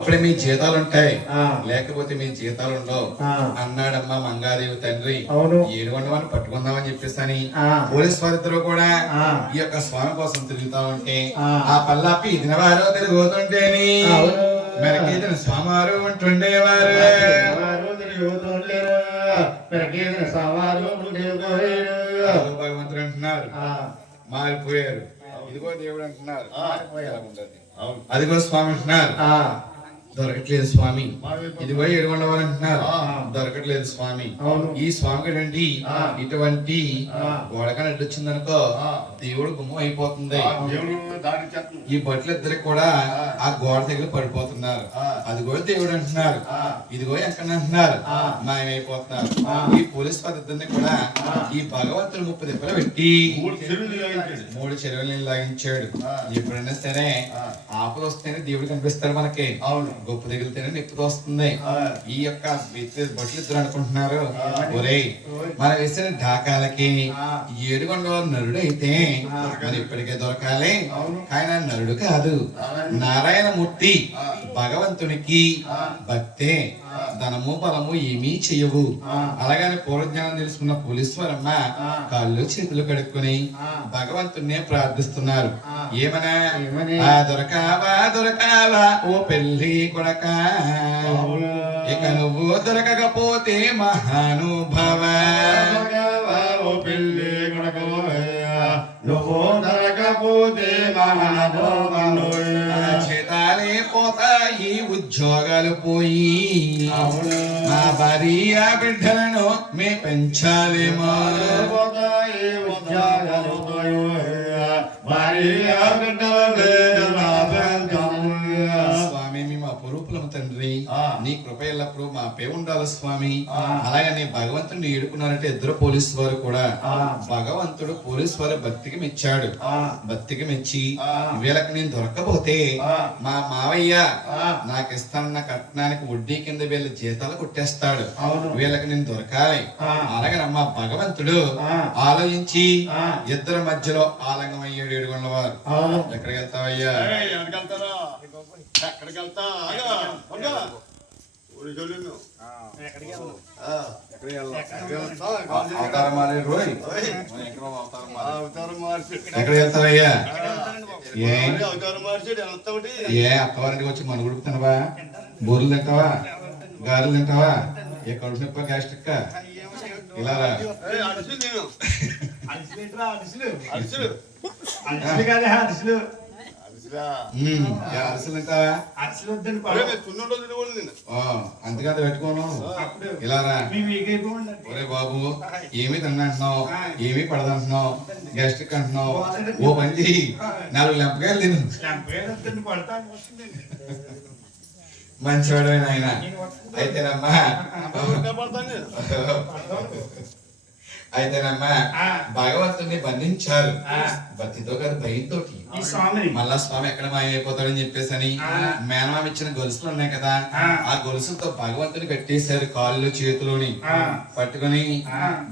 అప్పుడే మీ జీతాలు ఉంటాయి, లేకపోతే మీ జీతాలు ఉండవు అన్నాడమ్మా మంగాదేవి తండ్రి. ఏడుగొండమని పట్టుకుందామని చెప్పేసి పోలీస్ వారిద్దరూ కూడా ఈ యొక్క స్వామి కోసం తిరుగుతా ఉంటే ఆ పల్లాపి దినవారో తిరుగుతుంటేని మెరకేదిన స్వామివారు ఉంటుండేవారు. భగవంతుడు అంటున్నారు మారిపోయారు, ఇదిగో దేవుడు అంటున్నారు అదిగో స్వామి అంటున్నారు దొరకట్లేదు స్వామి, ఇదిగో ఏడుగొండవారు అంటున్నారు దొరకట్లేదు స్వామి. ఈ స్వామి ఏంటి ఇటువంటి గోడకని అడ్డొచ్చిందనుకో దేవుడు గుమ్మం అయిపోతుంది. ఈ బట్టలు ఇద్దరికి కూడా ఆ గోడ దగ్గర పడిపోతున్నారు. అది కూడా దేవుడు అంటున్నారు, ఇదిగో ఎక్కడ అంటున్నారు మాయమైపోతున్నారు. ఈ పోలీస్ పద్ధతిని కూడా ఈ భగవంతుడు 30 దెబ్బలు పెట్టి 3 చెరువులు లాగించాడు. ఎప్పుడైనా సరే ఆపద వస్తేనే దేవుడు కనిపిస్తాడు మనకి, గొప్ప తగిలితేనే నిప్పుతో వస్తుంది. ఈ యొక్క బట్టలు ఇద్దరు అనుకుంటున్నారు ఒరే మన వేసిన ఢాకాలకి ఏడుగొండవారు నరుడు అయితే మరి ఇప్పటికే దొరకాలి. ఆయన నరుడు కాదు, నారాయణమూర్తి. భగవంతునికి భక్తే ధనము బలము ఏమీ చెయ్యవు. అలాగని పూర్వజ్ఞానం తెలుసుకున్న పోలీశ్వరమ్మ కాళ్ళు చేతులు కడుక్కుని భగవంతున్నే ప్రార్థిస్తున్నారు. ఏమనా దొరకావా దొరకావా ఓ పెళ్లి కొడక, ఇక నువ్వు దొరకకపోతే మహానుభవ. ఓ పెళ్లి కొడక నువ్వు దొరకపోతే మహానుభవ. చేతాలే పోతాయి ఉద్యోగాలు పోయి, మా భార్య బిడ్డలను మే పెంచాలేమో. ఉద్యోగాలు భార్య బిడ్డలు స్వామి మేము అపురూపులము తండ్రి, నీ కృప ఎల్లప్పుడు మాపై ఉండాలి స్వామి. అలాగని భగవంతుడిని ఏడుకున్నారంటే ఇద్దరు పోలీసు వారు కూడా భగవంతుడు పోలీసు వారు భక్తికి మెచ్చాడు. భక్తికి మెచ్చి వీళ్ళకి నేను దొరకపోతే మా మావయ్య నాకు ఇస్తానన్న కట్నానికి వడ్డీ కింద వీళ్ళ జీతాలు కొట్టేస్తాడు, వీళ్ళకి నేను దొరకాలి. అలాగనమ్మా భగవంతుడు ఆలోచించి ఇద్దరి మధ్యలో ఆలంగమయ్యాడు ఏడుగొండవారు. ఎక్కడికి వెళ్తావయ్యా? ఎక్కడికి వెళ్తా ఎక్కడికి వెళ్తావయ్యా? ఏ అక్కవారికి వచ్చి మన గుడుకుతున్నావా? బూరెలు తింటావా? గారెలు తింటావా? ఏ కడుపు నొప్ప గ్యాస్ట్రిక్ ఇలా రా. అంతకదా పెట్టుకోను ఇలా రా. ఒరే బాబు ఏమి తిన్నంటున్నావు, ఏమి పడదంటున్నావు, గ్యాస్ట్రిక్ అంటున్నావు. ఓ పని 4 లెంపకాయలు తిను. మంచివాడు ఆయన. అయితేనమ్మా భగవంతుని బంధించారు భక్తితో కాదు భయంతో. మళ్ళా స్వామి ఎక్కడ మాయమైపోతాడని చెప్పేసి అని మేనమామ ఇచ్చిన గొలుసులు ఉన్నాయి కదా, ఆ గొలుసులతో భగవంతుని కట్టేశారు కాళ్ళు చేతులోని పట్టుకుని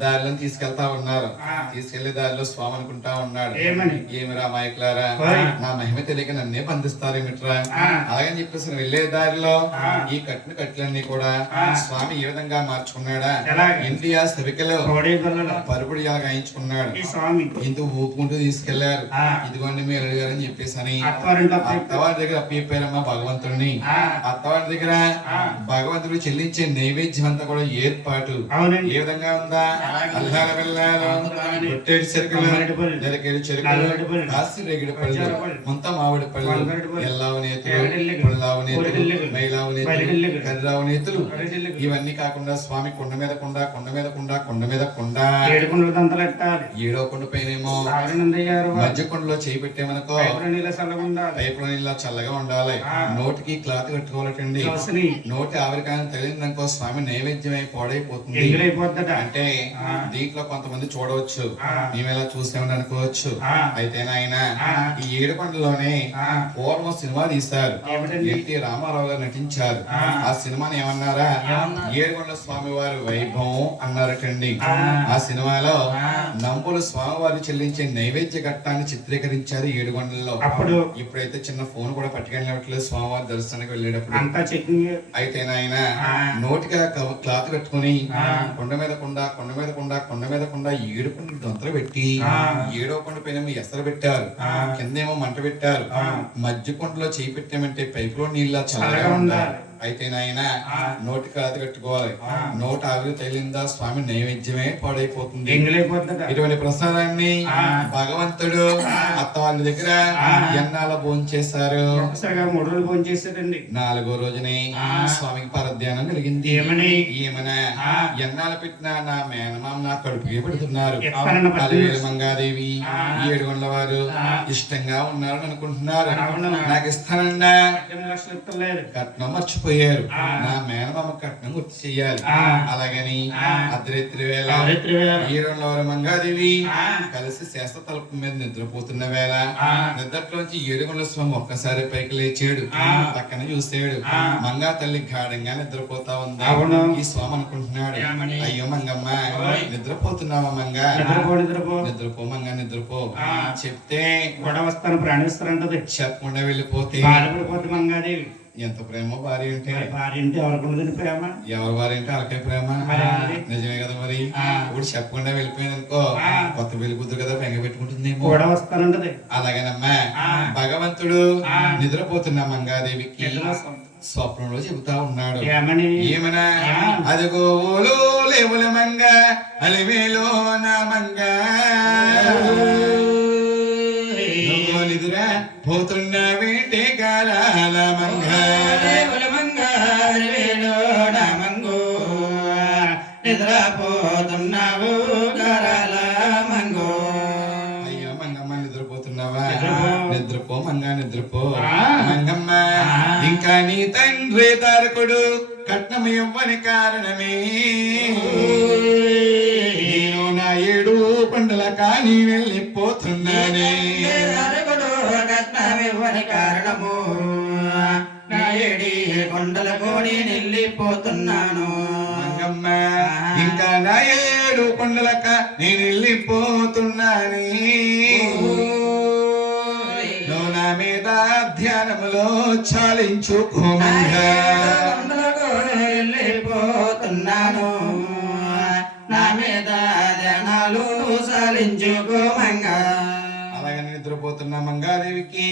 దారిలో తీసుకెళ్తా ఉన్నారు. తీసుకెళ్లే దారిలో స్వామి అనుకుంటా ఉన్నాడు, ఏమిరా మాయకులారా నా మహిమ తెలియక నన్నే బంధిస్తారు ఏమిట్రా. అలాగని చెప్పేసి వెళ్లే దారిలో ఈ కట్టిన కట్లన్నీ కూడా స్వామి ఏ విధంగా మార్చుకున్నాడా, ఇండియా సవికలో పరుపుడు ఇలా గాయించుకున్నాడు. ఇంత ఊపుకుంటూ తీసుకెళ్లారు. ఇదిగోండి మీరు అడిగారని చెప్పేసి అని అత్తవారి దగ్గర అప్పచెప్పారమ్మా భగవంతుడిని. అత్తవారి దగ్గర భగవంతుడికి చెల్లించే నైవేద్యం అంతా కూడా ఏర్పాటు ఏ విధంగా ఉందా? అల్లాల వెళ్ళాలు, పొట్టేడు చెరుకులు, నెరకేడు చెరుకులు, కాసి రేగిడి పళ్ళు, ముంత మామిడి పళ్ళు, ఎల్లావు నేతులు, పుల్లావు నేతులు, మైలావు నేతులు, కర్రావు నేతులు, ఇవన్నీ కాకుండా స్వామి కొండ మీద కొండ, కొండ మీద కొండ, కొండ మీద కొండ, 7వ కొండ పైనేమో మధ్య కొండలో చేయి పెట్టేమనుకో పైపుల నీళ్ళ చల్లగా ఉండాలి. నోటికి క్లాత్ కట్టుకోవాలటండి. నోటి ఆవిరికాయలు తగిలిందనుకో స్వామి నైవేద్యం పాడైపోతుంది అంటే దీంట్లో కొంతమంది చూడవచ్చు, మేము ఇలా చూసామని అనుకోవచ్చు. అయితే ఆయన ఈ 7 కొండలోనే పూర్వం సినిమా తీశారు. ఎన్టీ రామారావు గారు నటించారు. చూశారు. ఆ సినిమాని ఏమన్నారా, ఏడుకొండల స్వామి వారి వైభవం అన్నారటండి. ఆ సినిమాలో నంబులు స్వామివారు చెల్లించే నైవేద్య ఘట్టాన్ని చిత్రీకరించారు ఏడుకొండలలో. ఇప్పుడైతే చిన్న ఫోన్ కూడా పట్టుకెళ్ళినట్లేదు స్వామివారి దర్శనానికి వెళ్ళేటప్పుడు. అయితే నాయన నోటిగా క్లాత్ కట్టుకుని కొండ మీద కొండ ఏడుకొండ దొంతలు పెట్టి ఏడో కొండ పైన ఎసరు పెట్టారు, కిందేమో మంట పెట్టారు, మధ్య కొండలో చేయి పెట్టామంటే పైపులో నీళ్ళ చల్లగా ఉండాలి. అయితే నాయన నోటి కాదు కట్టుకోవాలి. నోటి ఆవిరి తగిలిందా స్వామి నైవేద్యమే పాడైపోతుంది. ఇటువంటి ప్రసాదాన్ని భగవంతుడు అత్త వాళ్ళ దగ్గర ఎన్నాళ్ళ భోంచేశారు. 3 రోజులు భోంచేశారండి. 4వ రోజునే స్వామికి పరధ్యానం కలిగింది. ఏమన్నా ఎన్నాళ్ళు పెట్టినా నా మేనమామ నా కడుపుకే పెడుతున్నారు. అలివేలు మంగాదేవి ఏడుకొండల వారు ఇష్టంగా ఉన్నారు అనుకుంటున్నారు. నాకు ఇస్తానన్నా కట్నం మర్చిపోయారు. నా మేనమామ కట్నం గుర్తు చెయ్యాలి. అలాగని అర్ధరాత్రి వేళ ఏడుకొండల మంగాదేవి కలిసి శాస్త్ర తలుపు మీద నిద్రపోతున్న వేళ నిద్రలోంచి ఏడుకొండల స్వామి ఒక్కసారి పైకి లేచాడు. పక్కన చూసాడు, మంగా తల్లి గాఢంగా నిద్రపోతా ఉందా. ఈ స్వామి అనుకుంటున్నాడు, అయ్యో మంగమ్మ నిద్రపోతున్నావా మంగా, నిద్రపో మంగా నిద్రపో. చెప్తే వస్తాను ప్రాణిస్తారంటది. చెప్పకుండా వెళ్ళిపోతే మంగాదేవి ఎంత ప్రేమ భార్య అంటే. భార్య అంటే ఎవరికి ప్రేమ, ఎవరి భార్య అంటే వాళ్ళకే ప్రేమ. నిజమే కదా. మరి ఇప్పుడు చెప్పకుండా వెళ్ళిపోయింది అనుకో, కొత్త పెళ్లి కూతురు కదా బెంగ పెట్టుకుంటుంది. వస్తానంటది. అలాగేనమ్మా భగవంతుడు నిద్రపోతున్న మంగాదేవికి స్వప్నంలో చెబుతా ఉన్నాడు. ఏమనా అదిగో లేవుల మంగ అలివేలో నా మంగ నిద్ర పోతున్న వేటే గారాల మంగ నిద్రపోతున్నావు గారాల మంగో. అయ్యో మంగమ్మ నిద్రపోతున్నావా, నిద్రపో మంగా నిద్రపో. మంగమ్మ ఇంకా నీ తండ్రి తారకుడు కట్నం ఇవ్వని కారణమే నేను నా 7 పండుల కానీ వెళ్ళిపోతున్నానే. కట్నం ఇవ్వని కారణము నా 7 కొండల కోడి వెళ్ళిపోతున్నాను. మంగమ్మ ఇంకా నా 7 కొండలక నేను వెళ్ళిపోతున్నానే. నువ్వు నా మీద ధ్యానములో చాలించుకోమంగా. వెళ్ళిపోతున్నాను నా మీద ధ్యానాలు చాలించుకోమంగా. అలాగని నిద్రపోతున్న మంగాదేవికి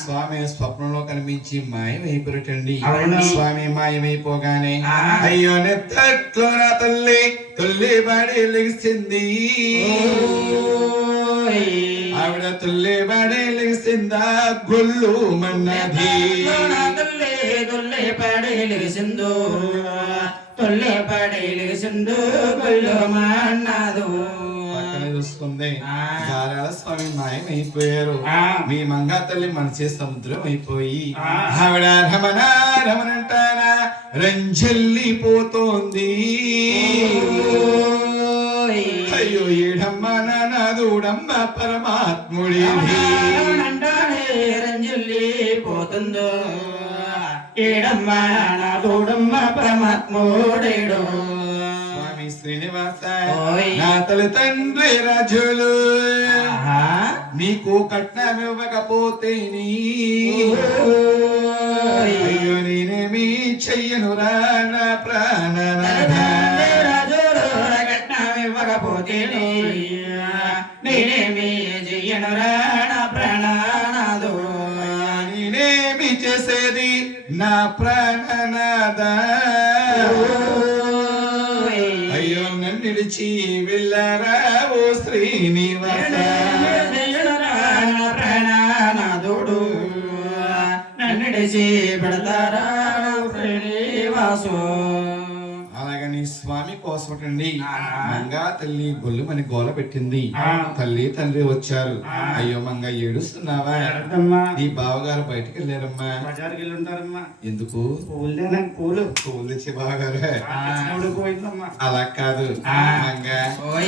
స్వామి స్వప్నంలో కనిపించి మాయమైపోరటండి. స్వామి మాయమైపోగానే అయ్యో నెత్తట్లో నా తల్లి తొల్లి బాడి లెగిసింది. ఆవిడ తొల్లి బాడి లెగిసిందా గొల్లు మన్నది. తొల్లి పాడి లెగిసిందో తొల్లి పాడి లెగిసిందో గొల్లు మన్నదు. చూసుకుంది గారాల స్వామి మాయమైపోయారు. మీ మంగా తల్లి మనసే సముద్రం అయిపోయి ఆవిడ రమణ రమణంటారా రంజల్లిపోతోంది. అయ్యో ఏడమ్మ నాదూడమ్మ పరమాత్ముడి రంజల్లిపోతుందో ఏడమ్మ నాదూడమ్మ పరమాత్ముడేడు. శ్రీనివాస నా తల్లి తండ్రి రాజులు నీకు కట్నం ఇవ్వకపోతే అయ్యో నేనేమి చెయ్యను రా నా ప్రాణనాథ. కట్నం ఇవ్వకపోతే నేనేమి చెయ్యను రా నా ప్రాణనాథు. నేనేమి చేసేది నా ప్రాణనాథ. అయ్యో నన్ను నిలిచి వెళ్ళరా ఓ శ్రీనివాస. ప్రాణనాథుడు నన్ను నిలిచి పెడతారా శ్రీనివాసు. అలాగని స్వామి కోసమటండి మంగా తల్లి గొల్లు మని గోల పెట్టింది. తల్లి తండ్రి వచ్చారు. అయ్యో మంగ ఏడుస్తున్నావా? నీ బావగారు బయటికి వెళ్ళారమ్మా. బజార్కి వెళ్ళి ఉంటారమ్మా. ఎందుకు? పూలు తెచ్చి బావగారు పోయిందమ్మా. అలా కాదు మంగ,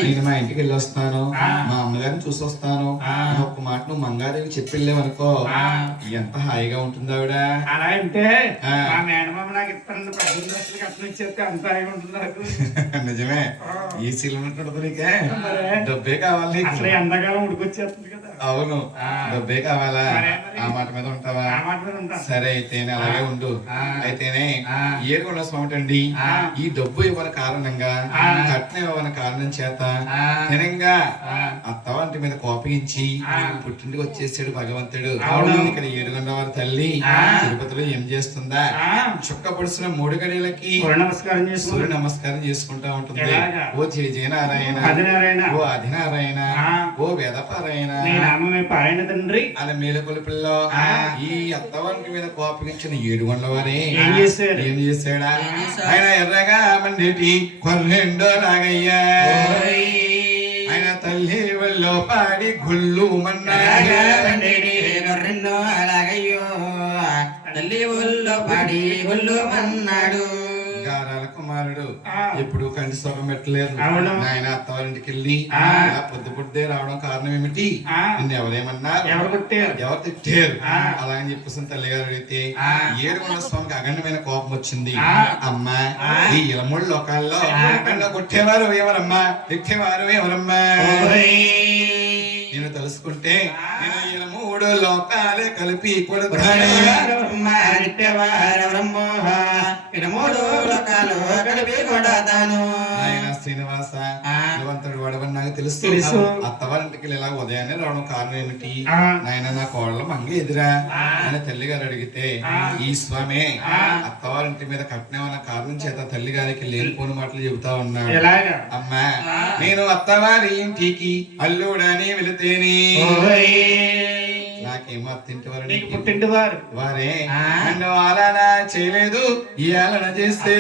నేను మా ఇంటికి వెళ్ళి వస్తాను, మా అమ్మగారిని చూసి వస్తాను. ఒక్క మాట నువ్వు మంగాదేవి చెప్పి వెళ్ళావనుకో ఎంత హాయిగా ఉంటుంది ఆవిడ. అలా అంటే మా మేనమామ నాకు ఇస్తాను 18 లక్షలకి అతను ఇచ్చేస్తే అంత హాయిగా ఉంటుంది నాకు. నిజమే. ఈ సీలు ఉన్నట్టు నీకే డబ్బే కావాలి. అసలు ఎండాకాలం ఉడికొచ్చేస్తుంది కదా. అవును, డబ్బే కావాలా? ఆ మాట మీద ఉంటావా? సరే అయితేనే అలాగే ఉండు. అయితేనే ఏడుకొండ స్వామి అండి ఈ డబ్బు ఇవ్వని కారణంగా, కట్నం ఇవ్వని కారణం చేత ఘనంగా అత్తవాంటి మీద కోపగించి పుట్టింటికి వచ్చేసాడు భగవంతుడు. ఇక్కడ ఏడుకొండ వారి తల్లి తిరుపతిలో ఏం చేస్తుందా? చుక్క పొడిసిన 3 గడియలకి సూర్య నమస్కారం చేసుకుంటా ఉంటుంది. ఓ జయ జయ నారాయణ, ఓ ఆదినారాయణ, ఓ వేదపారాయణ అని మేలుకొలుపుల్లో ఈ అత్తవారికి మీద కోపగించిన ఏడుకొండ వారే ఏం చేశాడా? ఆయన ఎర్రగా మండేటి కొర్రెండో నాగయ్యా, ఆయన తల్లి వల్లో పాడి గుళ్ళు మన్నాడు. తల్లి ఒళ్ళో పాడి గుళ్ళు మన్నాడు. గారాల కుమారుడు ఎప్పుడు కంటి శోభం పెట్టలేదు. ఆయన అత్తవారింటికి వెళ్ళి పొద్దు పొద్దే రావడం కారణం ఏమిటి? నిన్ను ఎవరేమన్నారు? ఎవరు తిట్టారు? అలా అని చెప్పేసి తల్లి గారు అడిగితే ఏడుకొండ స్వామికి అఖండమైన కోపం వచ్చింది. అమ్మా, ఈ 13 లోకాల్లో నన్ను కొట్టేవారు ఎవరమ్మా, తిట్టేవారు ఎవరమ్మా? నేను తెలుసుకుంటే నేను 13 లోకాలే కలిపి కొడతాను. శ్రీనివాస, భగవంతుడు వాడవని నాకు తెలుసు. అత్తవారింటికి ఇలా ఉదయాన్నే రావడం కారణం ఏమిటి? నాయన నా కోడలు మంగ ఎదురా అని తల్లి గారు అడిగితే ఈ స్వామి అత్తవారింటి మీద కట్నం అన్న కారణం చేత తల్లి గారికి లేనిపోని మాటలు చెబుతా ఉన్నాడు. అమ్మా, నేను అత్తవారి ఇంటికి అల్లుడని వెళితేనే నాకేమో అత్తింటి వారు వారే నన్ను ఆలన చేయలేదు, ఈ ఆలన చేస్తే